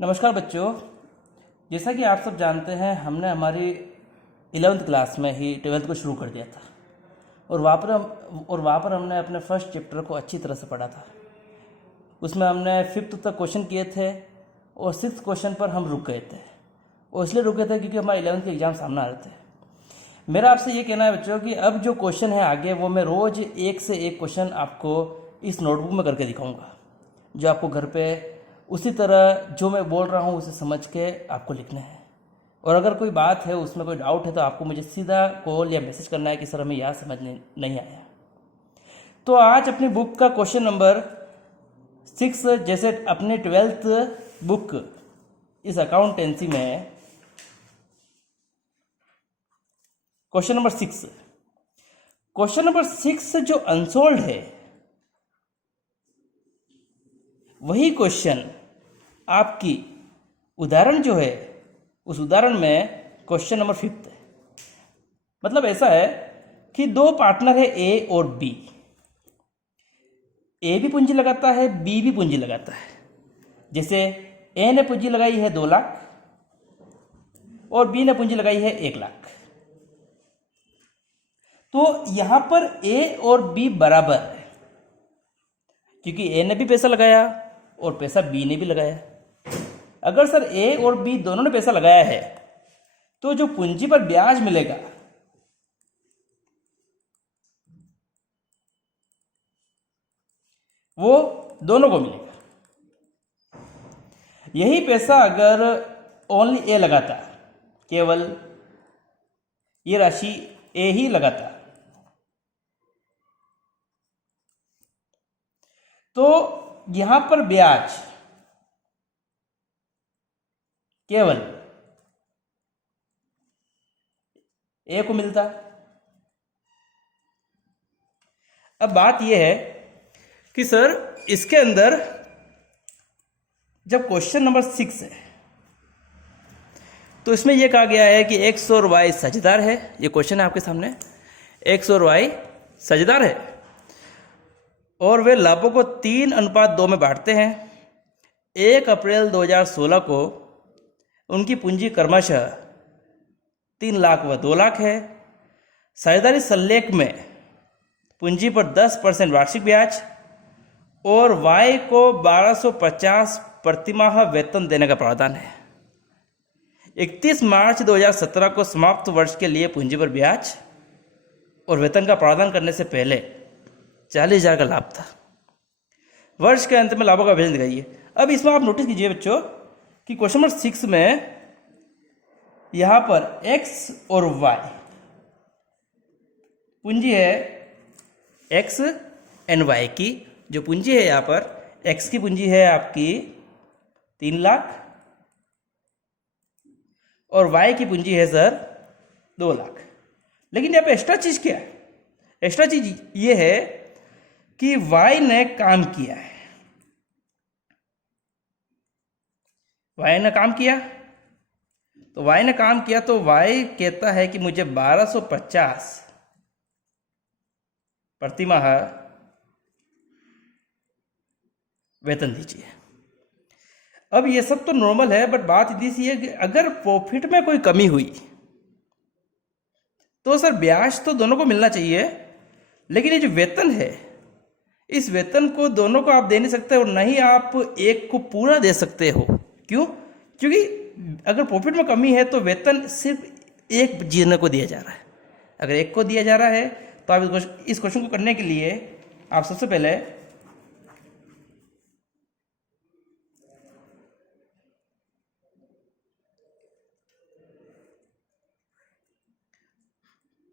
नमस्कार बच्चों। जैसा कि आप सब जानते हैं, हमने हमारी 11th क्लास में ही 12th को शुरू कर दिया था और वहाँ पर हमने अपने फर्स्ट चैप्टर को अच्छी तरह से पढ़ा था। उसमें हमने 5th तक क्वेश्चन किए थे और 6th क्वेश्चन पर हम रुक गए थे। और इसलिए रुके थे क्योंकि हमारे 11th के एग्ज़ाम सामने आ रहे थे। मेरा आपसे ये कहना है बच्चों कि अब जो क्वेश्चन है आगे, वो मैं रोज़ एक से एक क्वेश्चन आपको इस नोटबुक में करके दिखाऊँगा, जो आपको घर पे उसी तरह जो मैं बोल रहा हूँ उसे समझ के आपको लिखना है। और अगर कोई बात है, उसमें कोई डाउट है, तो आपको मुझे सीधा कॉल या मैसेज करना है कि सर हमें यह समझ नहीं आया। तो आज अपनी बुक का क्वेश्चन नंबर 6, जैसे अपने 12th बुक इस अकाउंटेंसी में क्वेश्चन नंबर 6 जो अनसोल्ड है, वही क्वेश्चन आपकी उदाहरण जो है, उस उदाहरण में क्वेश्चन नंबर 5 है। मतलब ऐसा है कि दो पार्टनर है ए और बी। ए भी पूंजी लगाता है, बी भी पूंजी लगाता है। जैसे ए ने पूंजी लगाई है 2 लाख और बी ने पूंजी लगाई है 1 लाख। तो यहां पर ए और बी बराबर है, क्योंकि ए ने भी पैसा लगाया और पैसा बी ने भी लगाया। अगर सर ए और बी दोनों ने पैसा लगाया है, तो जो पूंजी पर ब्याज मिलेगा वो दोनों को मिलेगा। यही पैसा अगर ओनली ए लगाता, केवल ये राशि ए ही लगाता, तो यहां पर ब्याज केवल ए को मिलता। अब बात यह है कि सर इसके अंदर जब क्वेश्चन नंबर 6 है, तो इसमें यह कहा गया है कि एक्स और वाई साझेदार है। ये क्वेश्चन है आपके सामने, एक्स और वाई साझेदार है और वे लाभों को 3:2 में बांटते हैं। 1 अप्रैल 2016 को उनकी पूंजी क्रमशः 3 लाख व 2 लाख है। साझेदारी सल्लेख में पूंजी पर 10% वार्षिक ब्याज और वाई को 1250 प्रतिमाह वेतन देने का प्रावधान है। 31 मार्च 2017 को समाप्त वर्ष के लिए पूंजी पर ब्याज और वेतन का प्रावधान करने से पहले 40,000 का लाभ था। वर्ष के अंत में लाभों का विवरण दिखाइए। अब इसमें आप नोटिस कीजिए बच्चों कि क्वेश्चन नंबर 6 में यहां पर x और y पूंजी है, x एंड y की जो पूंजी है, यहां पर x की पूंजी है आपकी 3 लाख और y की पूंजी है सर 2 लाख। लेकिन यहां पर एक्स्ट्रा चीज क्या है? एक्स्ट्रा चीज ये है कि y ने काम किया है। y ने काम किया, तो y ने काम किया तो y कहता है कि मुझे 1250 प्रतिमाह वेतन दीजिए। अब ये सब तो नॉर्मल है, बट बात इतनी सी है कि अगर प्रॉफिट में कोई कमी हुई तो सर ब्याज तो दोनों को मिलना चाहिए, लेकिन ये जो वेतन है, इस वेतन को दोनों को आप दे नहीं सकते और न ही आप एक को पूरा दे सकते हो। क्यों? क्योंकि अगर प्रॉफिट में कमी है तो वेतन सिर्फ एक जने को दिया जा रहा है। अगर एक को दिया जा रहा है तो आप इस क्वेश्चन को करने के लिए आप सबसे पहले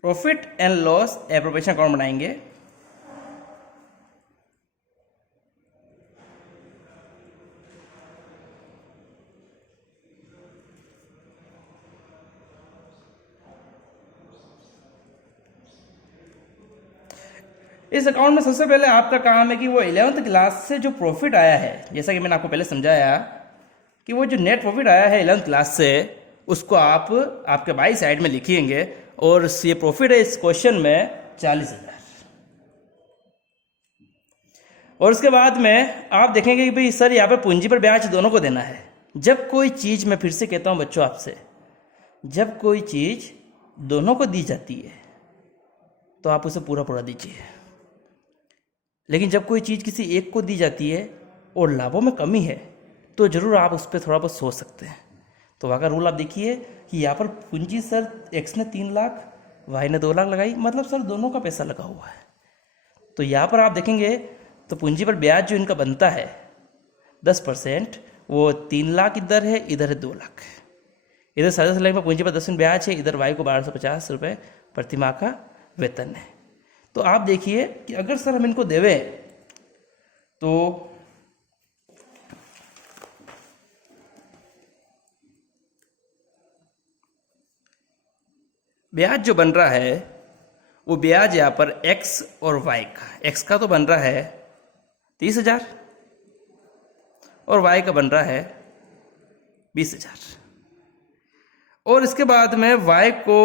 profit and loss appropriation account बनाएंगे। इस अकाउंट में सबसे पहले आपका काम है कि वो 11th क्लास से जो प्रॉफिट आया है, जैसा कि मैंने आपको पहले समझाया कि वो जो नेट प्रॉफिट आया है 11th क्लास से, उसको आप आपके बाई साइड में लिखिएंगे और ये प्रॉफिट है इस क्वेश्चन में 40,000। और उसके बाद में आप देखेंगे कि भाई सर यहाँ पर पूंजी पर ब्याज दोनों को देना है, जब कोई चीज़, मैं फिर से कहता हूँ बच्चों आपसे, जब कोई चीज़ दोनों को दी जाती है तो आप उसे पूरा पूरा दीजिए, लेकिन जब कोई चीज़ किसी एक को दी जाती है और लाभों में कमी है तो ज़रूर आप उस पर थोड़ा बहुत सोच सकते हैं। तो वहाँ का रूल आप देखिए कि यहाँ पर पूंजी सर एक्स ने 3 लाख, वाई ने 2 लाख लगाई, मतलब सर दोनों का पैसा लगा हुआ है। तो यहाँ पर आप देखेंगे तो पूंजी पर ब्याज जो इनका बनता है 10%, वो 3 लाख इधर है, इधर है 2 लाख। इधर 10.5 लाख में पूंजी पर 10% ब्याज है, इधर वाई को 1250 रुपये प्रति माह का वेतन है। तो आप देखिए कि अगर सर हम इनको देवें तो ब्याज जो बन रहा है वो ब्याज यहाँ पर x और y का, x का तो बन रहा है 30,000 और y का बन रहा है 20,000, और इसके बाद में y को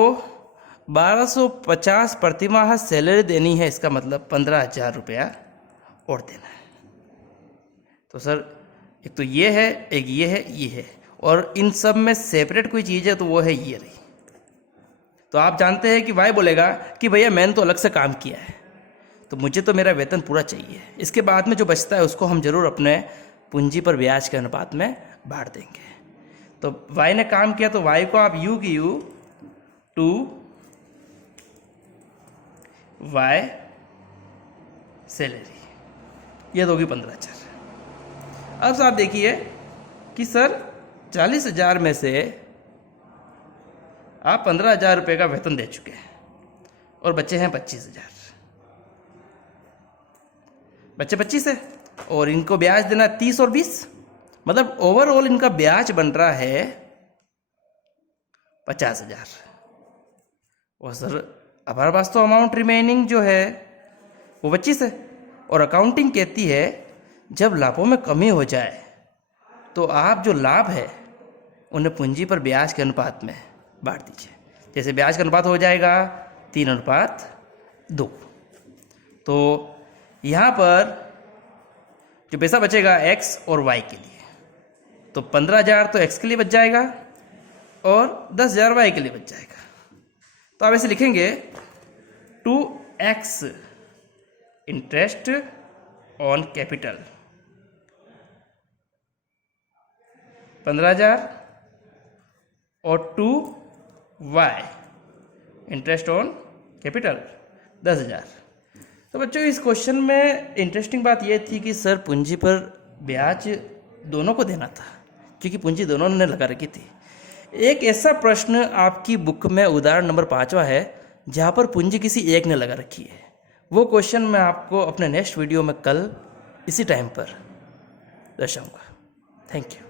1250 प्रति माह सैलरी देनी है, इसका मतलब 15,000 रुपया और देना है। तो सर एक तो ये है, एक ये है, ये है, और इन सब में सेपरेट कोई चीज़ है तो वो है ये रही। तो आप जानते हैं कि वाई बोलेगा कि भैया मैंने तो अलग से काम किया है तो मुझे तो मेरा वेतन पूरा चाहिए, इसके बाद में जो बचता है उसको हम जरूर अपने पूंजी पर ब्याज के अनुपात में बांट देंगे। तो वाई ने काम किया तो वाई को आप यू की यू टू वाई सैलरी, ये दोगी 15,000। अब आप देखिए कि सर 40,000 में से आप 15,000 रुपये का वेतन दे चुके हैं और बच्चे हैं 25,000, बच्चे 25 है और इनको ब्याज देना 30 और 20, मतलब ओवरऑल इनका ब्याज बन रहा है 50,000। और सर हमारे पास तो अमाउंट रिमेनिंग जो है वो 25 है, और अकाउंटिंग कहती है जब लाभों में कमी हो जाए तो आप जो लाभ है उन्हें पूंजी पर ब्याज के अनुपात में बांट दीजिए। जैसे ब्याज का अनुपात हो जाएगा 3:2, तो यहाँ पर जो पैसा बचेगा x और y के लिए, तो 15,000 तो x के लिए बच जाएगा और 10,000 y के लिए बच जाएगा। तो आप ऐसे लिखेंगे 2x इंटरेस्ट ऑन कैपिटल 15,000 और 2y इंटरेस्ट ऑन कैपिटल 10,000। तो बच्चों इस क्वेश्चन में इंटरेस्टिंग बात यह थी कि सर पूंजी पर ब्याज दोनों को देना था क्योंकि पूंजी दोनों ने लगा रखी थी। एक ऐसा प्रश्न आपकी बुक में उदाहरण नंबर 5वां है जहाँ पर पूंजी किसी एक ने लगा रखी है। वो क्वेश्चन मैं आपको अपने नेक्स्ट वीडियो में कल इसी टाइम पर दर्शाऊंगा। Thank you.